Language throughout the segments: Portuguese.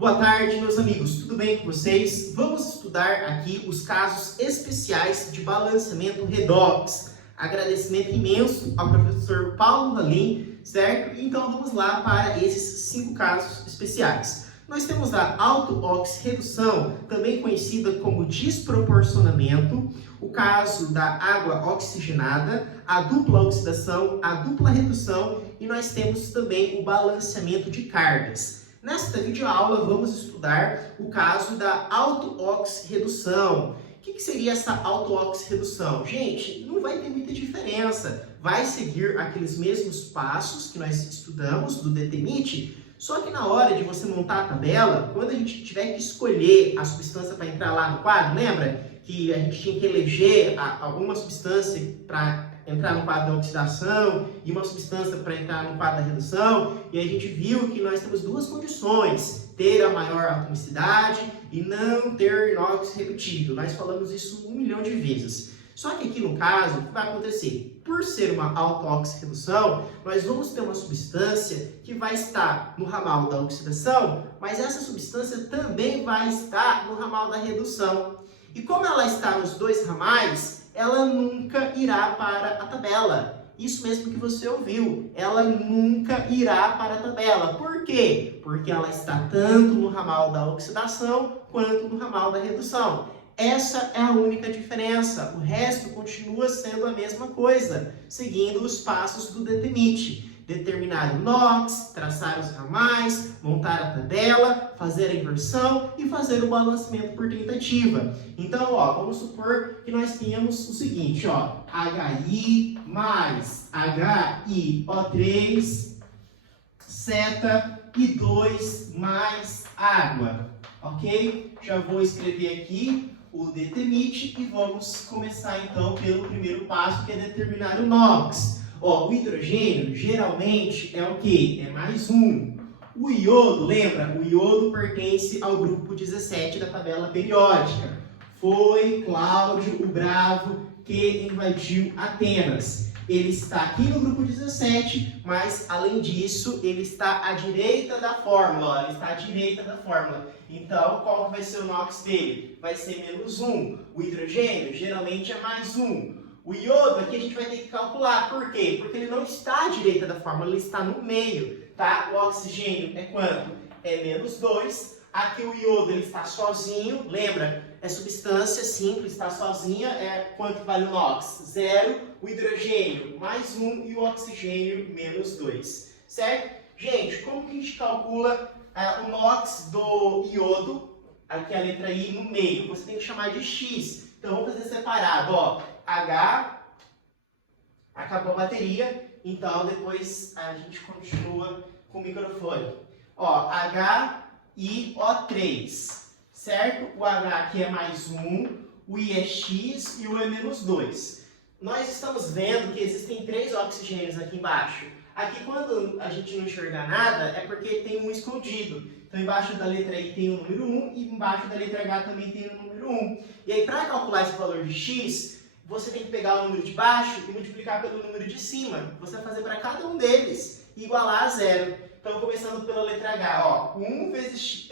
Boa tarde, meus amigos, tudo bem com vocês? Vamos estudar aqui os casos especiais de balanceamento redox. Agradecimento imenso ao professor Paulo Valim, certo? Então vamos lá para esses 5 casos especiais. Nós temos a auto-oxirredução, também conhecida como desproporcionamento, o caso da água oxigenada, a dupla oxidação, a dupla redução e nós temos também o balanceamento de cargas. Nesta videoaula vamos estudar o caso da auto-oxirredução. O que seria essa auto-oxirredução? Gente, não vai ter muita diferença. Vai seguir aqueles mesmos passos que nós estudamos do DTMIT, só que na hora de você montar a tabela, quando a gente tiver que escolher a substância para entrar lá no quadro, lembra que a gente tinha que eleger alguma substância para entrar no quadro da oxidação e uma substância para entrar no quadro da redução, e a gente viu que nós temos 2 condições: ter a maior atomicidade e não ter inox repetido. Nós falamos isso 1 milhão de vezes. Só que aqui no caso, o que vai acontecer? Por ser uma auto-oxirredução, nós vamos ter uma substância que vai estar no ramal da oxidação, mas essa substância também vai estar no ramal da redução. E como ela está nos 2 ramais, ela nunca irá para a tabela. Isso mesmo que você ouviu, ela nunca irá para a tabela. Por quê? Porque ela está tanto no ramal da oxidação quanto no ramal da redução. Essa é a única diferença, o resto continua sendo a mesma coisa, seguindo os passos do DTMIT. Determinar o NOx, traçar os ramais, montar a tabela, fazer a inversão e fazer o balanceamento por tentativa. Então, vamos supor que nós tenhamos o seguinte, HI mais HiO3, seta e 2 mais água, ok? Já vou escrever aqui o DTMIT e vamos começar então pelo primeiro passo, que é determinar o NOx. O hidrogênio geralmente é o quê? É mais 1. O iodo, lembra? O iodo pertence ao grupo 17 da tabela periódica. Foi Cláudio o Bravo que invadiu Atenas. Ele está aqui no grupo 17, mas além disso, ele está à direita da fórmula. Ele está à direita da fórmula. Então, qual vai ser o NOx dele? Vai ser menos 1. O hidrogênio geralmente é mais 1. O iodo aqui a gente vai ter que calcular. Por quê? Porque ele não está à direita da fórmula, ele está no meio, tá? O oxigênio é quanto? É menos 2. Aqui o iodo ele está sozinho, lembra? É substância simples, está sozinha. Quanto vale o NOx? 0. O hidrogênio, mais 1. E o oxigênio, menos 2. Certo? Gente, como que a gente calcula o NOx do iodo? Aqui a letra I no meio. Você tem que chamar de X. Então, vamos fazer separado, H, acabou a bateria, então depois a gente continua com o microfone. HiO3, certo? O H aqui é mais 1, o I é X e o E é menos 2. Nós estamos vendo que existem 3 oxigênios aqui embaixo. Aqui, quando a gente não enxergar nada, é porque tem um escondido. Então, embaixo da letra I tem o número 1 e embaixo da letra H também tem o número 1. E aí, para calcular esse valor de X, você tem que pegar o número de baixo e multiplicar pelo número de cima. Você vai fazer para cada um deles e igualar a 0. Então, começando pela letra H, 1 vezes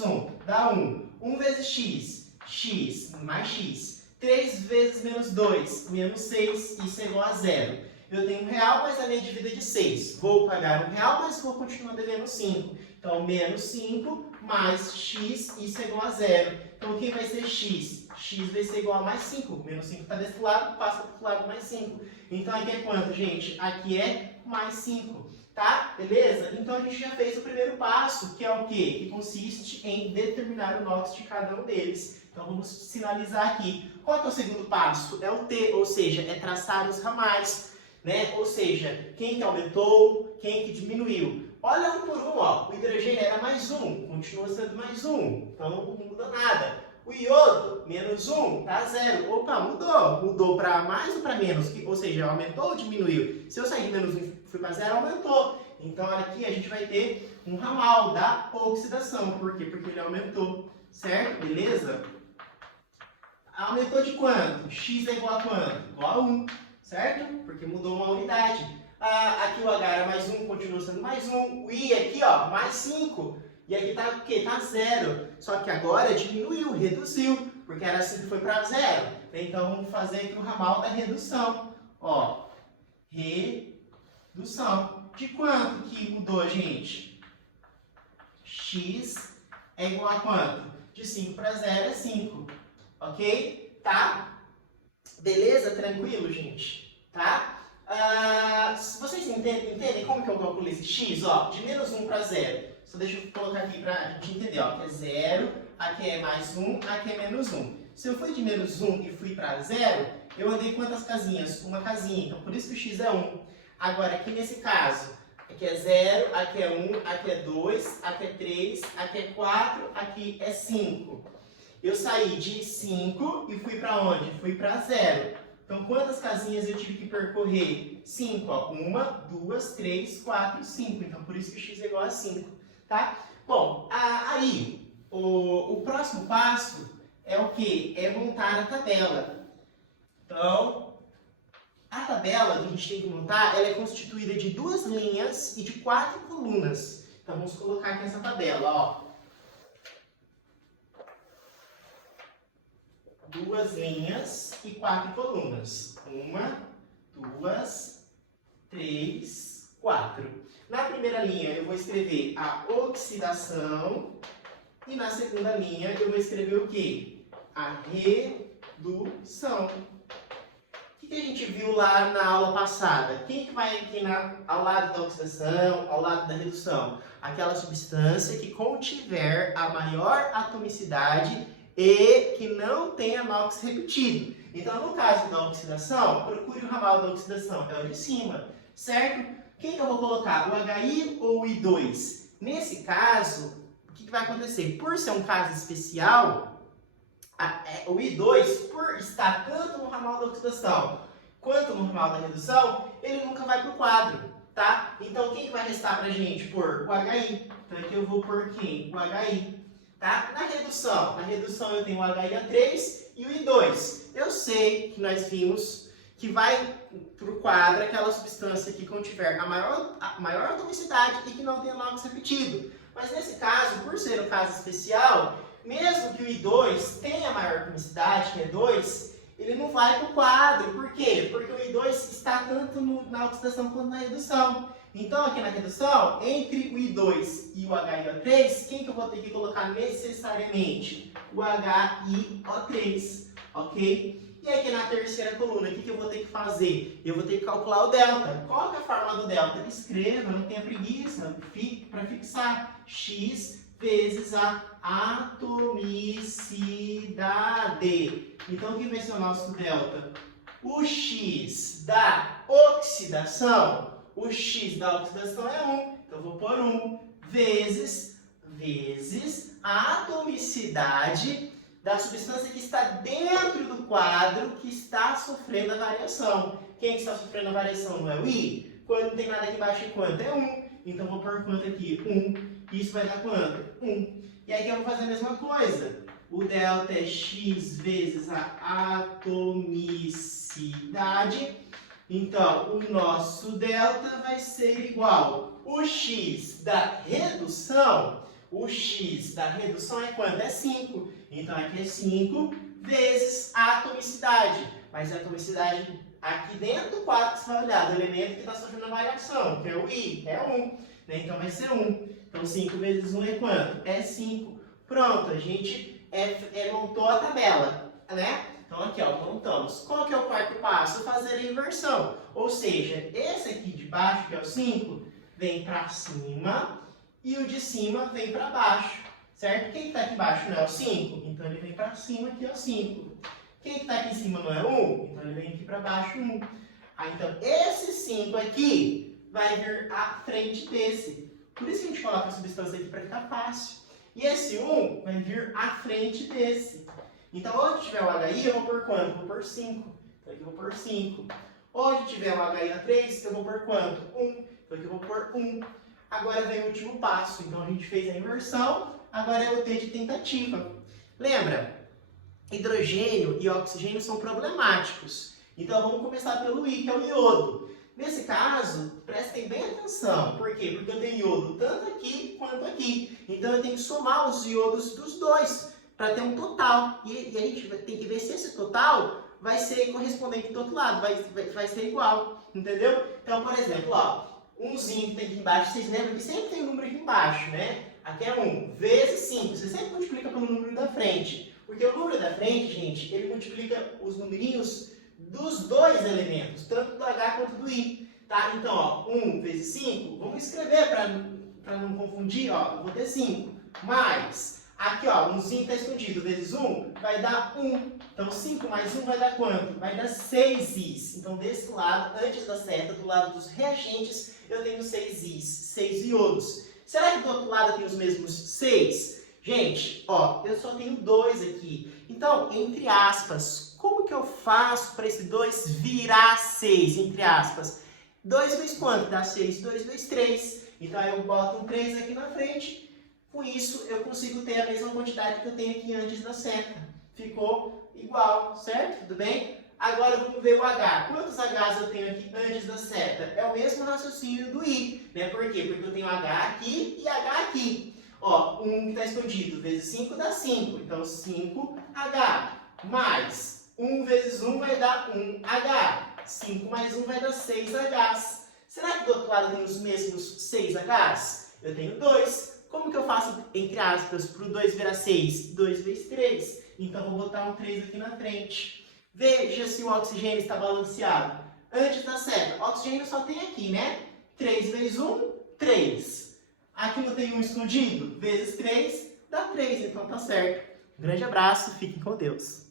1 dá 1. 1 vezes X, X mais X. 3 vezes menos 2, menos 6, isso é igual a 0. Eu tenho R$1, mas a minha dívida é de 6. Vou pagar R$1, mas vou continuar devendo 5. Então, menos 5 mais X, isso é igual a 0. Então, o que vai ser X? X vai ser igual a mais 5. Menos 5 está desse lado, passa para o lado mais 5. Então, aqui é quanto, gente? Aqui é mais 5. Tá? Beleza? Então, a gente já fez o primeiro passo, que é o quê? Que consiste em determinar o NOx de cada um deles. Então, vamos sinalizar aqui. Qual que é o segundo passo? É o T, ou seja, é traçar os ramais. Ou seja, quem que aumentou, quem que diminuiu. Olha um por um, o hidrogênio era mais 1, continua sendo mais 1, então não muda nada. O iodo, menos 1, tá 0. Opa, mudou para mais ou para menos, ou seja, aumentou ou diminuiu? Se eu sair de menos 1 e fui para 0, aumentou. Então aqui a gente vai ter um ramal da oxidação, por quê? Porque ele aumentou, certo? Beleza? Aumentou de quanto? X é igual a quanto? Igual a 1. Certo? Porque mudou uma unidade. Aqui o H era mais 1, continua sendo mais 1. O I aqui, mais 5. E aqui tá o quê? Tá 0. Só que agora diminuiu, reduziu, porque era assim que foi para 0. Então, vamos fazer aqui o ramal da redução. Ó, redução. De quanto que mudou, gente? X é igual a quanto? De 5 para 0 é 5. Ok? Tá? Beleza? Tranquilo, gente? Tá? Vocês entendem como que eu calculo esse x? Ó, de menos 1 para 0. Só deixa eu colocar aqui para a gente entender. Ó, aqui é 0, aqui é mais 1, aqui é menos 1. Se eu fui de menos 1 e fui para 0, eu andei quantas casinhas? Uma casinha. Então, por isso que o x é 1. Agora, aqui nesse caso, aqui é 0, aqui é 1, aqui é 2, aqui é 3, aqui é 4, aqui é 5. Eu saí de 5 e fui para onde? Fui para 0. Então, quantas casinhas eu tive que percorrer? 5, ó. 1, 2, 3, 4, 5. Então, por isso que o x é igual a 5, tá? Bom, aí, o próximo passo é o quê? É montar a tabela. Então, a tabela que a gente tem que montar, ela é constituída de 2 linhas e de 4 colunas. Então, vamos colocar aqui essa tabela, ó. 2 linhas e 4 colunas. 1, 2, 3, 4. Na primeira linha eu vou escrever a oxidação e na segunda linha eu vou escrever o quê? A redução. O que a gente viu lá na aula passada? Quem que vai aqui ao lado da oxidação, ao lado da redução? Aquela substância que contiver a maior atomicidade e que não tenha NOx repetido. Então, no caso da oxidação, procure o ramal da oxidação, é o de cima, certo? Quem que eu vou colocar? O HI ou o I2? Nesse caso, o que vai acontecer? Por ser um caso especial, o I2, por estar tanto no ramal da oxidação quanto no ramal da redução, ele nunca vai para o quadro, tá? Então, quem que vai restar para a gente? Por o HI. Então, aqui eu vou por quem? O HI. Tá? Na redução eu tenho o HIA3 e o I2. Eu sei que nós vimos que vai para o quadro aquela substância que contiver a maior atomicidade e que não tenha NOx repetido. Mas nesse caso, por ser um caso especial, mesmo que o I2 tenha a maior atomicidade, que é 2, ele não vai para o quadro. Por quê? Porque o I2 está tanto na oxidação quanto na redução. Então, aqui na redução, entre o I2 e o HIO3, quem que eu vou ter que colocar necessariamente? O HIO3, ok? E aqui na terceira coluna, o que eu vou ter que fazer? Eu vou ter que calcular o delta. Qual que é a fórmula do delta? Escreva, não tenha preguiça, para fixar. X vezes a atomicidade. Então, o que vai ser o nosso delta? O X da oxidação. O X da oxidação é 1, então eu vou pôr 1, vezes a atomicidade da substância que está dentro do quadro que está sofrendo a variação. Quem está sofrendo a variação não é o I? Quando não tem nada aqui embaixo é quanto? É 1. Então eu vou pôr quanto aqui? 1. Isso vai dar quanto? 1. E aqui eu vou fazer a mesma coisa. O delta é X vezes a atomicidade. Então, o nosso delta vai ser igual o x da redução. O x da redução é quanto? É 5. Então, aqui é 5 vezes a atomicidade. Mas a atomicidade aqui dentro do quadro que você vai olhar, do elemento que está sofrendo a variação, que é o I, é 1. Então, vai ser 1. Então, 5 vezes 1 é quanto? É 5. Pronto, a gente montou a tabela, né? Então, aqui, ó, montamos. Qual que é o quarto passo? Fazer a inversão. Ou seja, esse aqui de baixo, que é o 5, vem para cima e o de cima vem para baixo, certo? Quem está aqui embaixo não é o 5? Então, ele vem para cima, aqui é o 5. Quem está aqui em cima não é 1? Então, ele vem aqui para baixo, 1. Então, esse 5 aqui vai vir à frente desse. Por isso que a gente coloca a substância aqui para ficar fácil. E esse 1 vai vir à frente desse. Então, onde tiver o HI, eu vou por quanto? Eu vou por 5. Então, aqui eu vou por 5. Onde tiver o HIA3, eu vou por quanto? 1. Então, aqui eu vou por 1. Agora vem o último passo. Então, a gente fez a inversão. Agora é o T de tentativa. Lembra? Hidrogênio e oxigênio são problemáticos. Então, vamos começar pelo I, que é o iodo. Nesse caso, prestem bem atenção. Por quê? Porque eu tenho iodo tanto aqui quanto aqui. Então eu tenho que somar os iodos dos dois para ter um total. E a gente tem que ver se esse total vai ser correspondente do outro lado, vai ser igual. Entendeu? Então, por exemplo, ó, um zinco que tem aqui embaixo, vocês lembram que sempre tem um número aqui embaixo, né? Aqui é 1 vezes 5. Você sempre multiplica pelo número da frente. Porque o número da frente, gente, ele multiplica os numerinhos dos dois elementos, tanto do H quanto do I. Tá? Então, ó, 1 vezes 5, vamos escrever para não confundir, ó, vou ter 5. Mais, aqui ó, umzinho está escondido, vezes 1 vai dar 1. Então 5 mais 1 vai dar quanto? Vai dar 6 Is. Então desse lado, antes da seta, do lado dos reagentes, eu tenho 6 Is, 6 iodos. Será que do outro lado eu tenho os mesmos 6? Gente, ó, eu só tenho 2 aqui. Então, entre aspas, como que eu faço para esse 2 virar 6, entre aspas? 2 vezes quanto? Dá 6, 2 vezes 3. Então, aí eu boto um 3 aqui na frente. Com isso, eu consigo ter a mesma quantidade que eu tenho aqui antes da seta. Ficou igual, certo? Tudo bem? Agora, vamos ver o H. Quantos Hs eu tenho aqui antes da seta? É o mesmo raciocínio do I. Né? Por quê? Porque eu tenho H aqui e H aqui. Ó, 1 que está escondido vezes 5 dá 5. Então, 5H. Mais 1 vezes 1 vai dar 1H. 5 mais 1 vai dar 6Hs. Será que do outro lado eu tenho os mesmos 6Hs? Eu tenho 2. Como que eu faço, entre aspas, para o 2 virar 6? 2 vezes 3. Então, vou botar um 3 aqui na frente. Veja se o oxigênio está balanceado. Antes da seta, o oxigênio só tem aqui, né? 3 vezes 1, 3. Aqui não tem um escondido? Vezes 3, dá 3. Então, tá certo. Um grande abraço, fiquem com Deus.